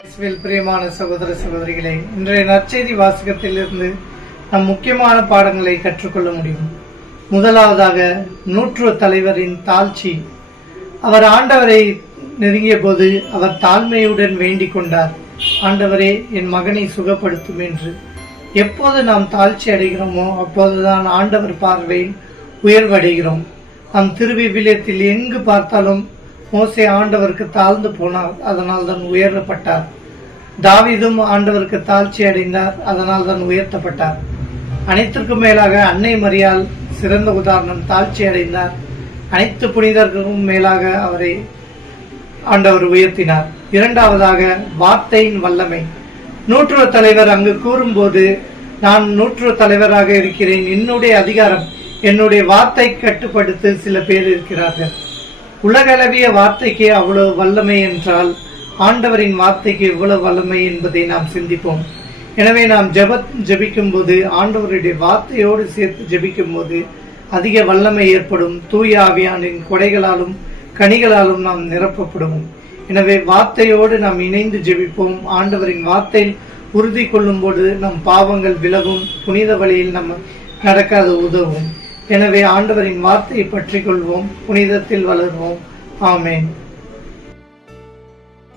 பிரியமான சகோதர சகோதரிகளே, இன்றைய நற்செய்தி வாசகத்திலிருந்து நம் முக்கியமான பாடங்களை கற்றுக்கொள்ள முடியும். முதலாவதாக நூற்றுவ தலைவரின் தாழ்ச்சி. அவர் ஆண்டவரை நெருங்கிய போது அவர் தாழ்மையுடன் வேண்டிக் கொண்டார், ஆண்டவரே என் மகனை சுகப்படுத்தும் என்று. எப்போது நாம் தாழ்ச்சி அடைகிறோமோ அப்போதுதான் ஆண்டவர் பார்வையில் உயர்வடைகிறோம். நம் திருவிவிலியத்தில் எங்கு பார்த்தாலும் மோசே ஆண்டவருக்கு தாழ்ந்து போனார், அதனால் தான் உயர்த்தப்பட்டார். தாவீதும் ஆண்டவருக்கு தாழ்ச்சி அடைந்தார், அதனால் தான் உயர்த்தப்பட்டார். அனைத்திற்கும் மேலாக அன்னை மரியாள் சிறந்த உதாரணம், தாழ்ச்சி அடைந்தார். அனைத்து புனிதர்களுக்கும் மேலாக அவரை ஆண்டவர் உயர்த்தினார். இரண்டாவதாக வார்த்தையின் வல்லமை. நூற்றுவ தலைவர் அங்கு கூறும்போது, நான் நூற்றுவ தலைவராக இருக்கிறேன், என்னுடைய அதிகாரம், என்னுடைய வார்த்தை கட்டுப்படுத்த சில பேர் இருக்கிறார்கள். உலகளவிய வார்த்தைக்கு அவ்வளவு வல்லமை என்றால் ஆண்டவரின் வார்த்தைக்கு எவ்வளவு வல்லமை என்பதை நாம் சிந்திப்போம். எனவே நாம் ஜெபிக்கும் போது, ஆண்டவருடைய வார்த்தையோடு சேர்த்து ஜெபிக்கும் போது அதிக வல்லமை ஏற்படும். தூய ஆவியானின் கொடைகளாலும் கனிகளாலும் நாம் நிரப்பப்படுவோம். எனவே வார்த்தையோடு நாம் இணைந்து ஜெபிப்போம். ஆண்டவரின் வார்த்தையில் உறுதி கொள்ளும் போது நம் பாவங்கள் விலகும், புனித வழியில் நம்ம நடக்காத உதவும். எனவே ஆண்டவரின் வார்த்தையை பற்றி கொள்வோம், புனிதத்தில் வளர்வோம். ஆமேன்.